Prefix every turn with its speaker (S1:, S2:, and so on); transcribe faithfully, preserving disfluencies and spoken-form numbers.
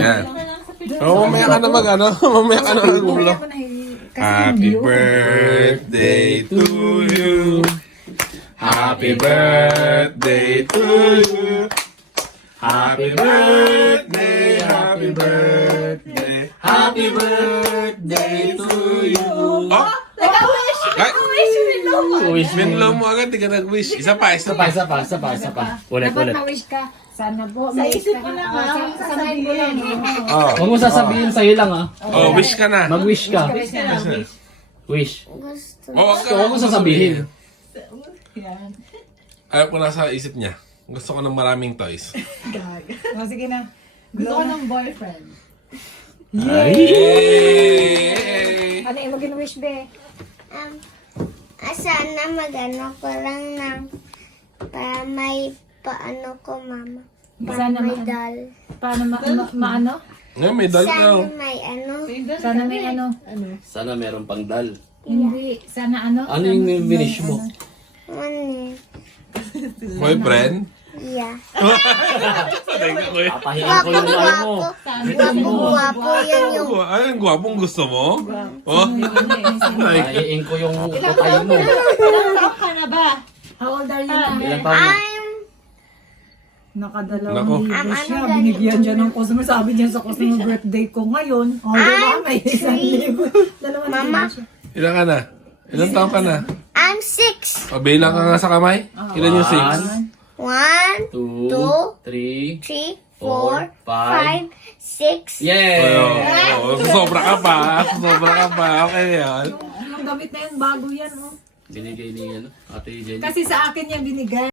S1: Yan. Oh, mamaya ka na mag ano. Mamaya ka na magulo. Happy birthday to you. Happy birthday to you. Happy birthday, happy birthday, happy birthday to you. Oh!
S2: Nag-wish! Nag-wish! Winlow mo!
S3: Wish
S1: Winlow mo agad, di ka nag-wish. Isa pa, isa
S3: Isa pa,
S1: pa.
S3: isa pa, isa pa, isa pa. Ulit,
S4: Dapat
S3: ulit.
S4: na-wish ka. Sana po.
S2: Sa isip mo lang, ha?
S4: Sanayin mo lang.
S1: Oh.
S3: Huwag mo sasabihin sa'yo lang ah.
S1: Oh, wish ka na.
S3: Mag-wish ka.
S2: Wish ka na, wish.
S3: Wish.
S4: Gusto.
S1: Oh, wag ka.
S3: So, huwag mo sasabihin.
S2: Yan.
S1: Alam ko nasa isip niya. Gusto ko ng maraming toys.
S4: O, sige na. Gusto ko ng boyfriend.
S1: Yay!
S4: Ano yung mag-wish, be?
S5: Um, ah, sana magano ko lang ng para may paano ko mama. Para
S4: Sana
S5: may
S4: ma-
S5: dal.
S4: Paano ma, ma, maano?
S1: Ngayon, may dal ka.
S5: Sana may ano.
S4: Sana may ano?
S3: Sana meron pang dal.
S4: Hindi. Sana ano?
S3: Ano yung finish mo?
S5: Ano?
S1: Boyfriend?
S5: Yeah.
S3: Papahinga ko yung ano mo.
S5: Guwapo, guwapo yan yung.
S1: Ay, ang gwapong gusto mo? Oh?
S3: Pahiin ko yung utay mo.
S2: Ilang taon ka na ba?
S4: How old are you na?
S3: Ilan taon mo?
S5: I'm
S4: Nakadalawang
S1: Nako.
S4: libo
S5: Am- ano
S4: siya.
S5: ganito?
S4: Binigyan siya ng customer. Sabi niya sa customer birthday ko ngayon. O, diba?
S5: I'm
S4: May isang
S5: three.
S4: libo. Dalawang
S5: Mama.
S4: libo siya.
S1: Ilan ka na? Ilan taon ka na?
S5: I'm six.
S1: O, bilang ka nga sa kamay? Ilan yung six?
S5: One,
S3: Two,
S5: Two.
S3: three,
S5: three,
S3: Four,
S5: four,
S3: five.
S5: five, six.
S3: yeah!
S1: Oh, sobra ka pa. Sobra ka pa. Okay yan.
S4: Yung, yung gamit na yun, bago yan. Oh.
S3: Binigay ni ano, Ate Jenny.
S4: Kasi sa akin yan binigay.